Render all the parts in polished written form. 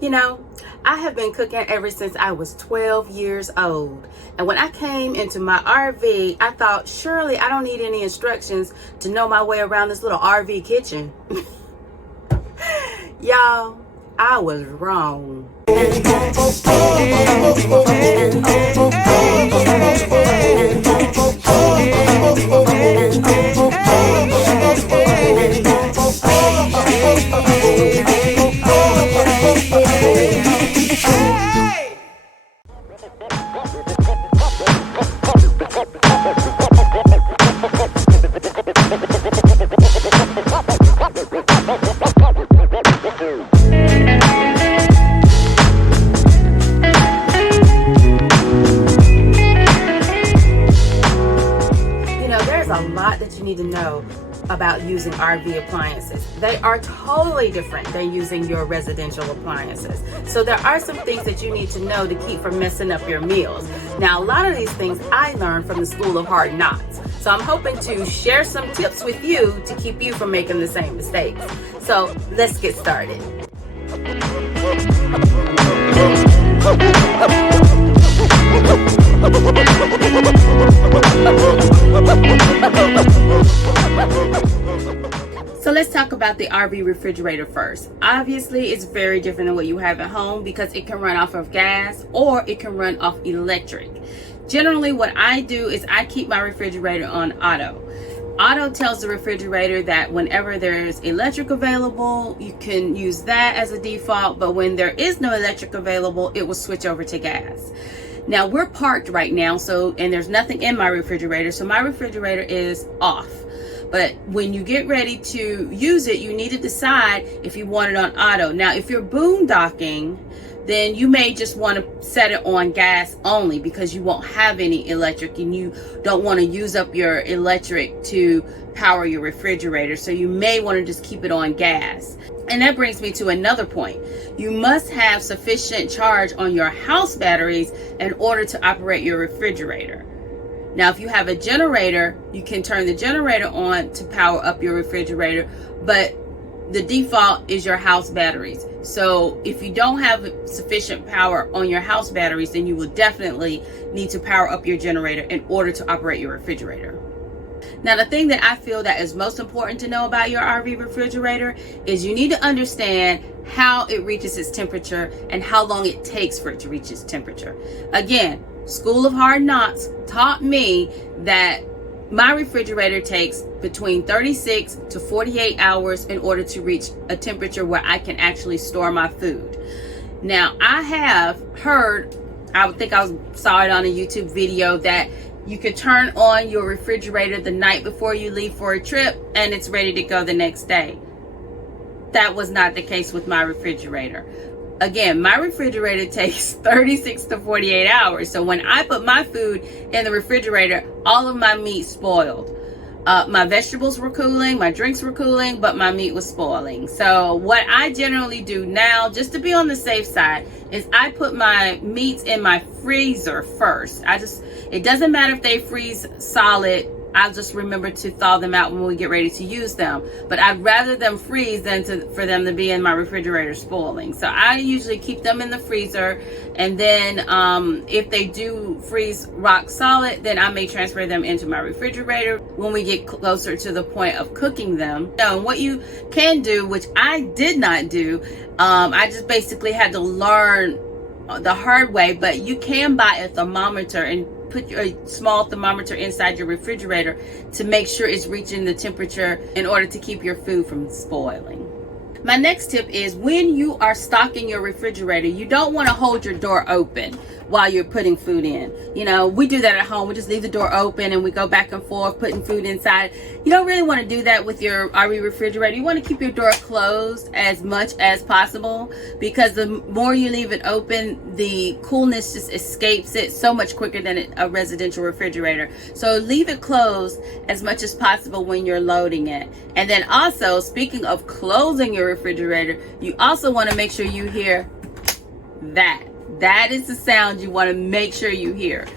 You know, I have been cooking ever since I was 12 years old. And when I came into my RV, I thought, surely I don't need any instructions to know my way around this little RV kitchen. Y'all, I was wrong. That you need to know about using RV appliances. They are totally different than using your residential appliances. So there are some things that you need to know to keep from messing up your meals. Now, a lot of these things I learned from the School of Hard Knocks. So I'm hoping to share some tips with you to keep you from making the same mistakes. So let's get started. So let's talk about the RV refrigerator first. Obviously, it's very different than what you have at home because it can run off of gas or it can run off electric. Generally, what I do is I keep my refrigerator on auto. Auto tells the refrigerator that whenever there's electric available, you can use that as a default, but when there is no electric available, it will switch over to gas. Now, we're parked right now, and there's nothing in my refrigerator, so my refrigerator is off. But when you get ready to use it, you need to decide if you want it on auto. Now, if you're boondocking, then you may just want to set it on gas only because you won't have any electric and you don't want to use up your electric to power your refrigerator. So you may want to just keep it on gas. And that brings me to another point. You must have sufficient charge on your house batteries in order to operate your refrigerator. Now, if you have a generator, you can turn the generator on to power up your refrigerator, but the default is your house batteries. So if you don't have sufficient power on your house batteries, then you will definitely need to power up your generator in order to operate your refrigerator. Now, the thing that I feel that is most important to know about your RV refrigerator is you need to understand how it reaches its temperature and how long it takes for it to reach its temperature. Again, School of Hard Knocks taught me that my refrigerator takes between 36 to 48 hours in order to reach a temperature where I can actually store my food. Now, I have heard, I saw it on a YouTube video, that you can turn on your refrigerator the night before you leave for a trip and it's ready to go the next day. That was not the case with my refrigerator. Again, my refrigerator takes 36 to 48 hours. So when I put my food in the refrigerator, all of my meat spoiled. My vegetables were cooling, my drinks were cooling, but my meat was spoiling. So what I generally do now, just to be on the safe side, is I put my meats in my freezer first. It doesn't matter if they freeze solid. I'll just remember to thaw them out when we get ready to use them. But I'd rather them freeze than for them to be in my refrigerator spoiling. So I usually keep them in the freezer. And then if they do freeze rock solid, then I may transfer them into my refrigerator when we get closer to the point of cooking them. So what you can do, which I did not do, I just basically had to learn the hard way, but you can buy a thermometer and put a small thermometer inside your refrigerator to make sure it's reaching the temperature in order to keep your food from spoiling. My next tip is when you are stocking your refrigerator, you don't want to hold your door open while you're putting food in. You know, we do that at home. We just leave the door open and we go back and forth putting food inside. You don't really want to do that with your RV refrigerator. You want to keep your door closed as much as possible because the more you leave it open, the coolness just escapes it so much quicker than a residential refrigerator. So leave it closed as much as possible when you're loading it. And then also, speaking of closing your refrigerator, you also want to make sure you hear that. That is the sound you want to make sure you hear.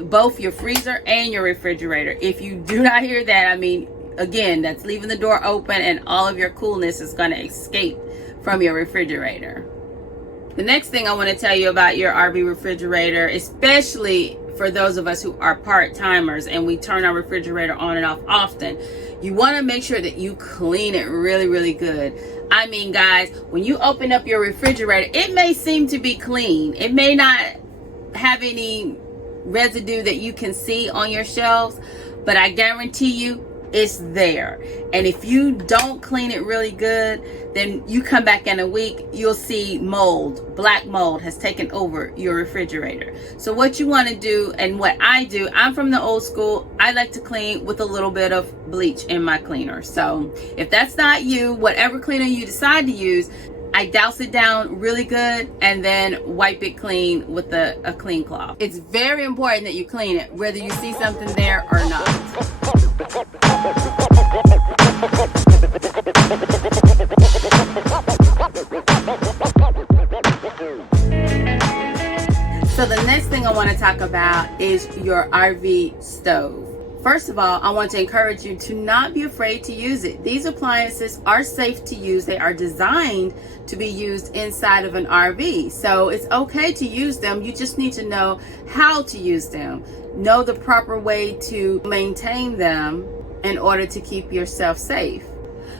Both your freezer and your refrigerator. If you do not hear that, I mean, again, that's leaving the door open and all of your coolness is going to escape from your refrigerator. The next thing I want to tell you about your RV refrigerator, especially for those of us who are part-timers and we turn our refrigerator on and off often, you want to make sure that you clean it really, really good. I mean, guys, when you open up your refrigerator, it may seem to be clean. It may not have any residue that you can see on your shelves, but I guarantee you it's there. And if you don't clean it really good, then you come back in a week, you'll see mold, black mold has taken over your refrigerator. So what you want to do, and what I do, I'm from the old school, I like to clean with a little bit of bleach in my cleaner. So if that's not you, whatever cleaner you decide to use, I douse it down really good and then wipe it clean with a clean cloth. It's very important that you clean it, whether you see something there or not. So the next thing I want to talk about is your RV stove. First of all, I want to encourage you to not be afraid to use it. These appliances are safe to use. They are designed to be used inside of an RV. So it's okay to use them. You just need to know how to use them. Know the proper way to maintain them in order to keep yourself safe.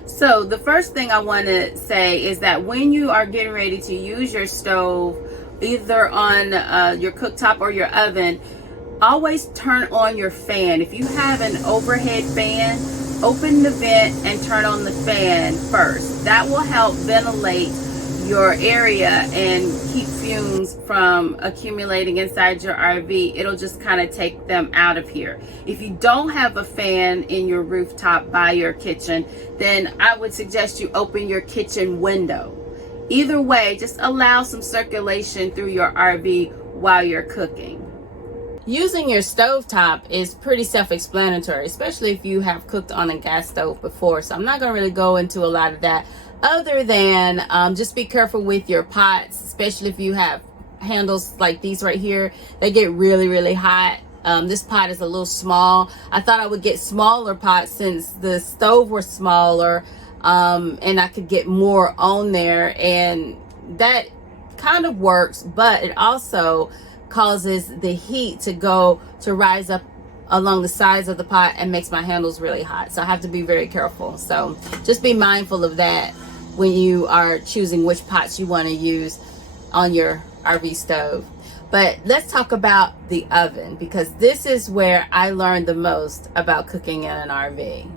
So the first thing I want to say is that when you are getting ready to use your stove, either on your cooktop or your oven, always turn on your fan. If you have an overhead fan, open the vent and turn on the fan first. That will help ventilate your area and keep fumes from accumulating inside your RV. It'll just kind of take them out of here. If you don't have a fan in your rooftop by your kitchen, then I would suggest you open your kitchen window. Either way, just allow some circulation through your RV while you're cooking. Using your stovetop is pretty self-explanatory, especially if you have cooked on a gas stove before. So I'm not going to really go into a lot of that, other than just be careful with your pots, especially if you have handles like these right here. They get really, really hot. This pot is a little small. I thought I would get smaller pots since the stove was smaller, and I could get more on there, and that kind of works, but it also causes the heat to rise up along the sides of the pot and makes my handles really hot. So I have to be very careful. So just be mindful of that when you are choosing which pots you want to use on your RV stove. But let's talk about the oven, because this is where I learned the most about cooking in an RV.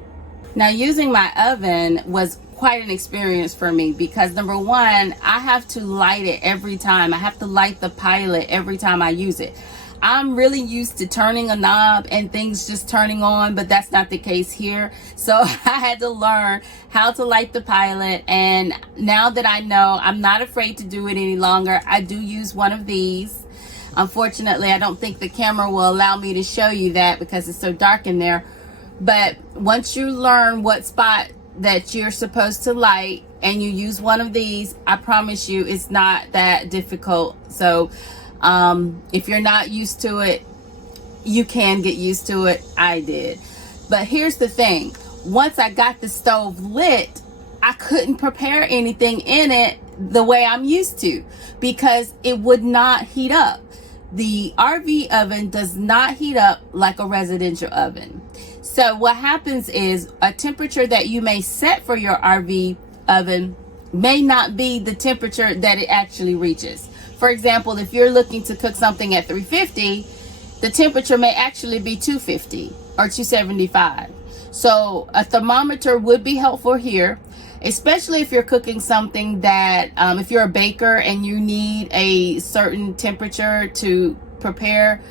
Now, using my oven was quite an experience for me, because number one, I have to light it every time. I have to light the pilot every time I use it. I'm really used to turning a knob and things just turning on, but that's not the case here. So I had to learn how to light the pilot, and now that I know, I'm not afraid to do it any longer. I do use one of these. Unfortunately, I don't think the camera will allow me to show you that because it's so dark in there. But once you learn what spot that you're supposed to light and you use one of these, I promise you it's not that difficult. So if you're not used to it, you can get used to it. I did. But here's the thing. Once I got the stove lit, I couldn't prepare anything in it the way I'm used to, because it would not heat up. The RV oven does not heat up like a residential oven. So what happens is a temperature that you may set for your RV oven may not be the temperature that it actually reaches. For example, if you're looking to cook something at 350, the temperature may actually be 250 or 275. So a thermometer would be helpful here, especially if you're cooking something that, if you're a baker and you need a certain temperature to prepare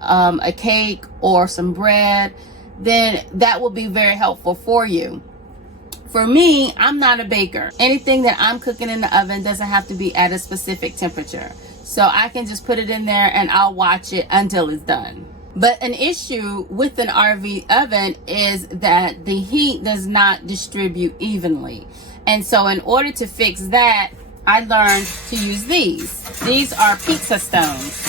a cake or some bread, then that will be very helpful for you. For me, I'm not a baker. Anything that I'm cooking in the oven doesn't have to be at a specific temperature. So I can just put it in there and I'll watch it until it's done. But an issue with an RV oven is that the heat does not distribute evenly. And so in order to fix that, I learned to use these. These are pizza stones.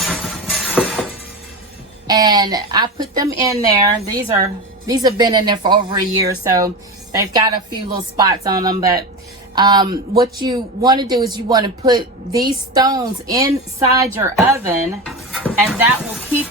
And I put them in there. These have been in there for over a year, so they've got a few little spots on them, but What you want to do is you want to put these stones inside your oven, and that will keep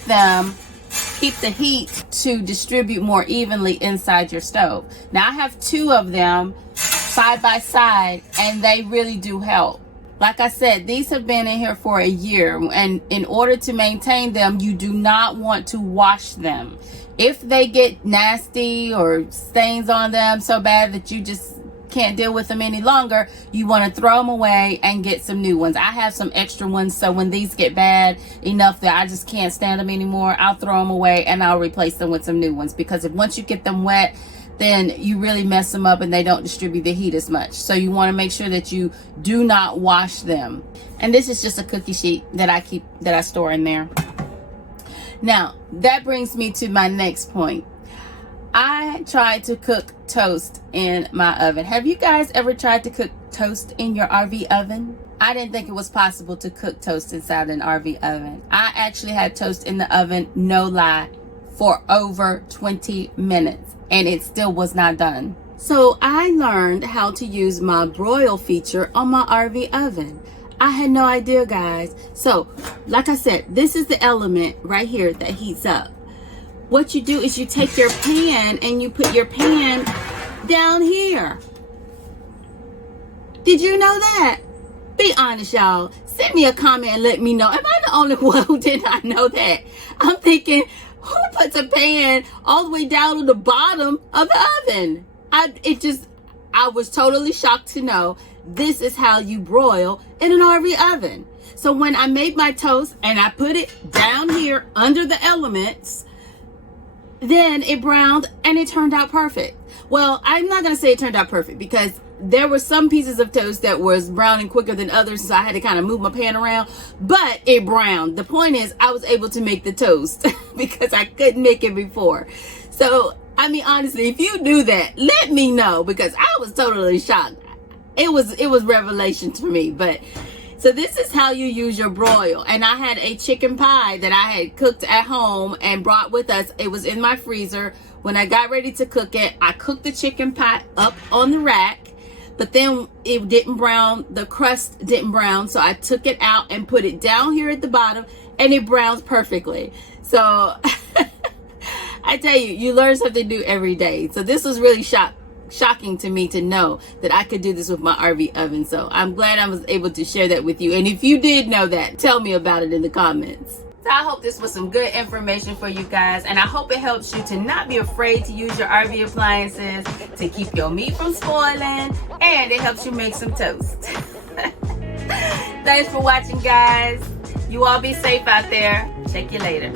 the heat to distribute more evenly inside your stove. Now I have 2 of them side by side, and they really do help. Like I said, these have been in here for a year, and in order to maintain them, you do not want to wash them. If they get nasty or stains on them so bad that you just can't deal with them any longer, you want to throw them away and get some new ones. I have some extra ones, so when these get bad enough that I just can't stand them anymore, I'll throw them away and I'll replace them with some new ones, because if once you get them wet, then you really mess them up and they don't distribute the heat as much. So you want to make sure that you do not wash them. And this is just a cookie sheet that I store in there. Now, that brings me to my next point. I tried to cook toast in my oven. Have you guys ever tried to cook toast in your RV oven? I didn't think it was possible to cook toast inside an RV oven. I actually had toast in the oven, no lie, for over 20 minutes, and it still was not done. So I learned how to use my broil feature on my RV oven. I had no idea, guys. So, like I said, this is the element right here that heats up. What you do is you take your pan and you put your pan down here. Did you know that? Be honest, y'all. Send me a comment and let me know. Am I the only one who did not know that? I'm thinking, who puts a pan all the way down to the bottom of the oven? I was totally shocked to know this is how you broil in an RV oven. So when I made my toast and I put it down here under the elements, then it browned and it turned out perfect. Well, I'm not going to say it turned out perfect, because there were some pieces of toast that was browning quicker than others, so I had to kind of move my pan around, but it browned. The point is, I was able to make the toast because I couldn't make it before. So, I mean, honestly, if you do that, let me know, because I was totally shocked. It was revelation to me. But so this is how you use your broil. And I had a chicken pie that I had cooked at home and brought with us. It was in my freezer. When I got ready to cook it, I cooked the chicken pie up on the rack, but then it didn't brown. The crust didn't brown. So I took it out and put it down here at the bottom, and it browns perfectly. So I tell you, you learn something new every day. So this was really shocking to me to know that I could do this with my RV oven. So I'm glad I was able to share that with you. And if you did know that, tell me about it in the comments. So I hope this was some good information for you guys, and I hope it helps you to not be afraid to use your RV appliances to keep your meat from spoiling, and it helps you make some toast. Thanks for watching, guys. You all be safe out there. Check you later.